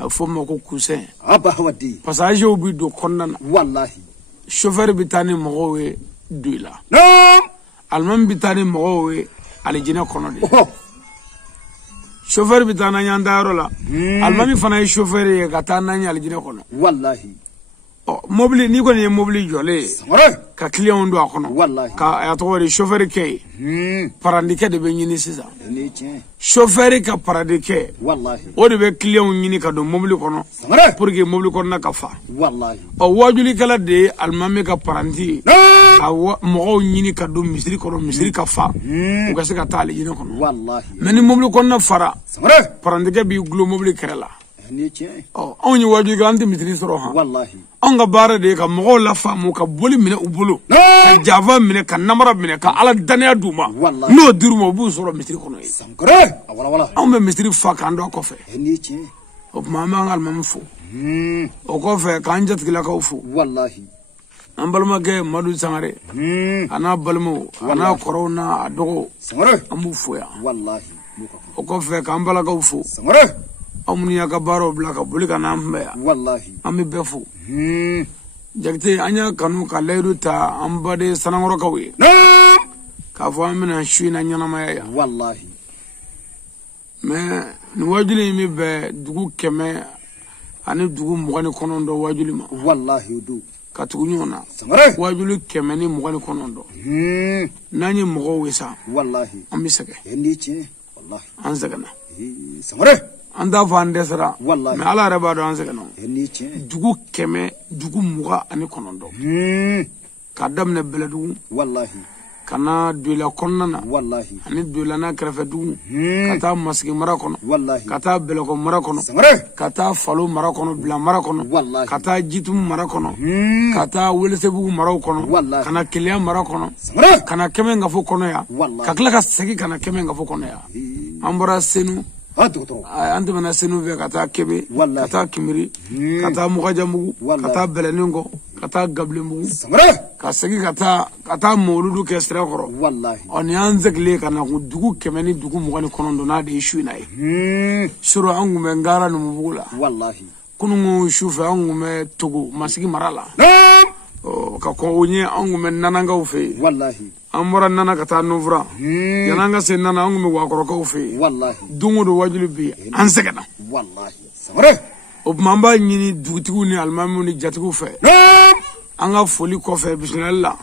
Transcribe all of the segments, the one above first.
a fo ma ko cousin aba hawadi passage bi do konnana wallahi chauffeur bitani mo we duila naam alman bitani mo we alijina kono de oh chauffeur bitana nyanda yaro la almami fana chauffeur ye katana nya alijina kono wallahi oh mobili ni ko ni mobili jole ka client do akono wallahi ka ya to re chauffeur ke parandike de be nyini sisa ni tien chauffeur ka paradike wallahi o de be client nyini ka do mobili kono pour que mobili kono na ka fa wallahi o wajuli kala de almami ka parandi awa mo nyini ka do misiri kono misiri ka fa o ka se ka tali nyini kono wallahi meni mobili kono na fara parandike bi glo mobili kerela ni tien oh on yi wajuli ka anti misiri soro ha wallahi on ga bara de ka mo la famu ka boli mine ubulu ka java mine ka namara mine ka ala dania duma no dirmo bu soro misiri kono yi sankore wala on be misiri fa ka ndo ko fe ni tien o mama ngal mam fu o ko fe ka anjat gila ka fu wallahi an balma ke madu sangare ana balmo ana corona adogo sangare amu fu ya wallahi o ko fe ka ambala ka fu sangare amuni ya ka baro bla ka boli ka nambe ya wallahi ami befu jagte anya kanu ka leeru ta ambade sanangoro ka wi ka fo amina shuina nyana maya wallahi me ni wajuli mi be dugu keme ani dugu mugani konondo wajuli ma wallahi du ka tugu nyona sangare wajuli keme ni mugani konondo nani mugo wisa wallahi ambi sake ni tien wallahi anzagana sangare anda fande sara wallahi me ala reba do anzagana ni tien dugu keme dugu muga ani konondo ka damne beledu wallahi kana duila konnana wallahi ani duila na krefe dugu kata maski mara kono wallahi kata beleko mara kono sangare kata falo mara kono bila mara kono wallahi kata jitum mara kono kata welesebugu mara kono wallahi kana kilia mara kono sangare kana keme ngafo kono ya wallahi kakla ka segi kana keme ngafo kono ya ambora senu doctor ande mana senu ve kata kebe kata kimiri kata mugajamugu kata beleningo kata gablemugu sangare ka segi kata moludu ke sira koro wallahi on yanzekle kana dugu kemeni dugu mugani konondo na de ishu nai suro angume ngara no mubula wallahi kunungu shufa angume tugu masigi marala o ka ko onye angume nananga ufe wallahi amora nana kata novra yananga se nana angume wakoro ka ufe wallahi dungu do wajulu bi ansekana wallahi sangare o mamba nyini dugutigu ni almamu ni jatigu fe anga foli ko fe bismillah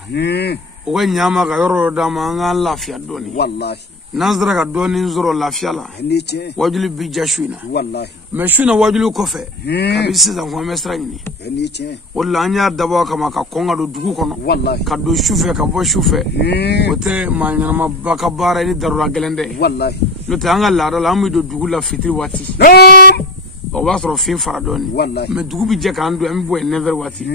o ga nyama ka yoro dama anga lafiya doni wallahi nazara ka doni zoro lafiya la ni tien wajulu bi jashuina wallahi me shuna wajulu ko fe ka bisisa ko mesra ni ni tien wala anya dabo kama ka konga do dugu kono wallahi ka do shufe ka bo shufe ote manyana ma baka bara ni darura gelende wallahi no te anga la la mu do dugu la fitri wati o ba soro fin fara doni wallahi me dugu bi je ka ando am bo never wati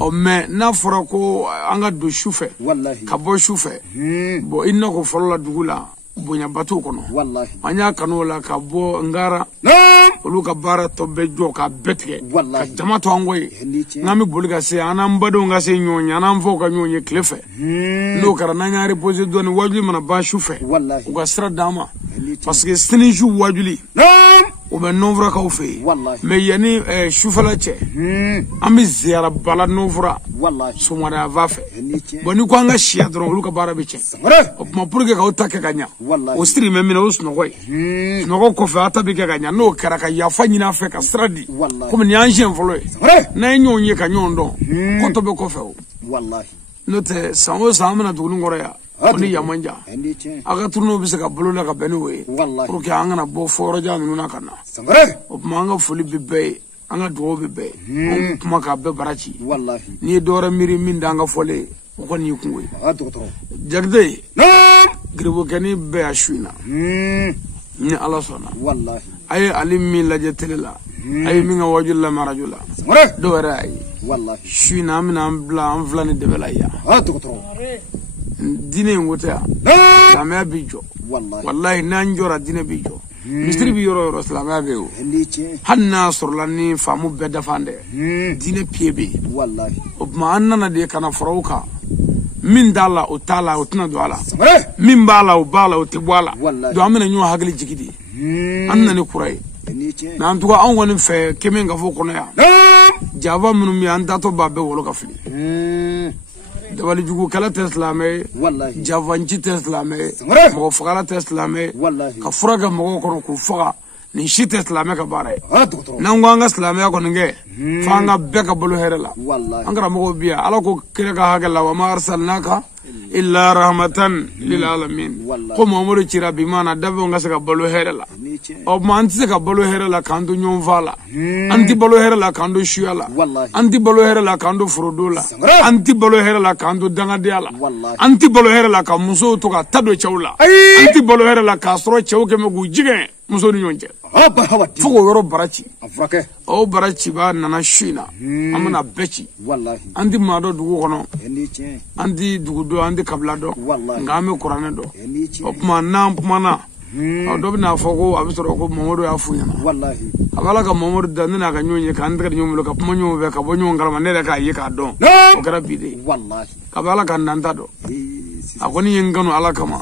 o me na fora ko anga do shufe wallahi ka bo shufe bo inna ko folola dugu la bonya batu kono wallahi anya kanola ka bo ngara olu ka bara to be jo ka betge ka jama to angoy ngami bolga se anam bado nga se nyonya anam fo ka nyonye klefe no kara na nyaari pose doni wajuli mana ba shufe wallahi uga sra dama parce que stini ju wajuli o be novra ka ufe me yani shufala che ami ziara bala novra wallahi sumara va fe boni ko anga shia dron olu ka bara be che o ma purge ka utake kanya o stri me mina usno koy no ko fa ata be kanya no kara ka ya fa nyina fe ka stradi ko ni anje volo na nyonye ka nyondo ko to be ko fe wallahi no te sawo samana dugulu ngoro ya oni yamanja aga turno bisa ka bolola ka benwe pour que angana bo foro janu nuna kana sangare o manga fuli bibbe anga do bibbe o kuma ka be barachi wallahi ni dora miri min danga fole ko ni kungoy doctor jagde gribo kani be ashuna ni ala sona wallahi ay alim min la jetela ay min nga wajula marajula sangare do ray wallahi shuna min am bla am vlani de belaya doctor dine ngota lamya bijo wallahi nanjora dine bijo mistri bi yoro lamya beo hanna sorlani famu bedda fande dine piebe wallahi o ma annana de kana foroka min dala o tala o tuna do ala min bala o bala o tibwala do amena nyo hagli jigidi annani kurai n'an tuga anw kɔni fɛ kɛmɛ ka fɔ kɔnɔ yan java minnu bɛ an tatɔ b'a bɛɛ wolo ka fili dabalijugu kɛlɛ tɛ silamɛ ye javanci tɛ silamɛ ye mɔgɔ fagala tɛ silamɛ ye ka fura kɛ mɔgɔw kɔnɔ k'u faga nin si tɛ silamɛ ka baara ye n'an ko an ka silamɛya kɔni kɛ f'an ka bɛɛ ka balo hɛrɛ la an karamɔgɔw bi yan ala ko kira ka hakɛ la wa ma arsalnaka illa rahmatan lil alamin ko Muhamadu cira bi mana dabe ka se ka balo hɛrɛ la o ma an tɛ se ka balo hɛrɛ la k'an to ɲɔgɔn fa la an tɛ balo hɛrɛ la k'an to suya la an tɛ balo hɛrɛ la k'an to forodo la an tɛ balo hɛrɛ la k'an to dangadenya la an tɛ balo hɛrɛ la ka musow to ka ta don cɛw la an tɛ balo hɛrɛ la k'a sɔrɔ cɛw kɛmɛ k'u jigin muso ni ɲɔgɔn cɛ fo k'o yɔrɔ bara ci o bara ciba nana su in na an bɛna bɛɛ ci an tɛ maa dɔn dugu kɔnɔ an tɛ dugu dɔn an tɛ kabila dɔn nka an bɛ kuranɛ dɔn o tuma n'an kumana dɔ bɛna fɔ ko a bɛ sɔrɔ ko Mamadu y'a f'u ɲɛna a b'a la ka Mamadu da ne n'a ka ɲɔgɔn ye k'an tɛgɛ di ɲɔgɔn bolo ka kuma ɲɔgɔn fɛ ka bɔ ɲɔgɔn kalama ne yɛrɛ k'a ye k'a dɔn o kɛra bi de ka bɛ ala ka nan ta dɔn a kɔni ye n kanu ala kama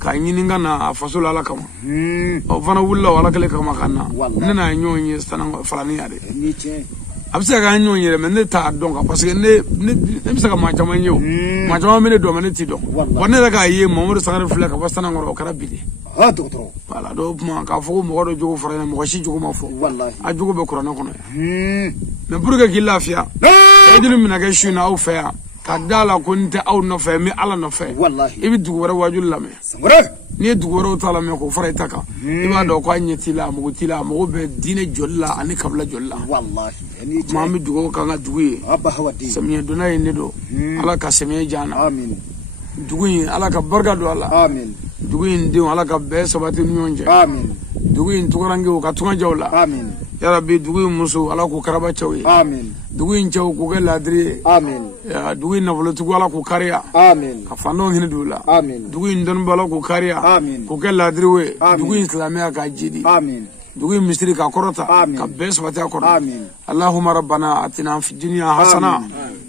k'a ɲini ka na a faso la ala kama o fana wulila o ala kelen kama ka na ne n'a ye ɲɔgɔn ye falaniya de a bɛ se ka k'an ɲɔgɔn ye mɛ ne t'a dɔn kan parce que ne bɛ se ka maa caman ye o maa caman bɛ ne dɔn mɛ ne t'i dɔn wa ne yɛrɛ k'a ye Mamadu Sangare filɛ ka bɔ Sanakɔrɔ o kɛra bi de voilà dɔw kuma k'a fɔ ko mɔgɔ dɔ jogo fara mɔgɔ si jogo ma fɔ a jogo bɛ kuranɛ kɔnɔ mais pour que k'i lafiya o joli mina kɛ su in na aw fɛ yan ka da la ko n tɛ aw nɔfɛ n bɛ ala nɔfɛ i bɛ dugu wɛrɛ wajuli lamɛn n'i ye dugu wɛrɛw ta lamɛn k'o fara i ta kan i b'a dɔn ko a ɲɛ t'i la a mago t'i la a mago bɛ diinɛ jɔli la ani kabila jɔli la tuma an bɛ dugawu k'an ka dugu ye samiyɛ donna ye ne don ala ka samiyɛ diya an na dugu in ala ka barika don a la dugu in denw ala ka bɛɛ sabati ni ɲɔgɔn cɛ dugu in tugarankew ka tungajaw la yarabi dugu in muso ala k'u karaba cɛw ye dugu in cɛw k'u kɛ laadiri ye dugu in nafolotigiw ala k'u kariya ka fantanw hinɛ don u la dugu in dɔnnibaa ala k'u kariya k'u kɛ laadiriw ye dugu in silamɛya k'a jidi dugu in misiri ka kɔrɔta ka bɛɛ sabati a kɔrɔ allahumma rabbana atina fi dunya hasana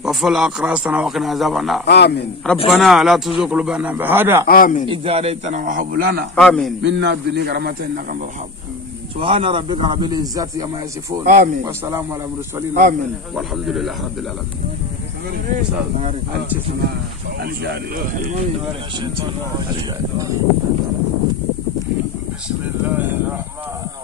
wa fil akhirati hasana wa qina azaban nar rabbana la tuzigh qulubana ba'da idh hadaytana wa hab lana min ladunka rahmatan innaka antal wahhab سبحان ربك رب العزة عما يصفون والسلام على المرسلين والحمد لله رب العالمين بسم الله الرحمن الرحيم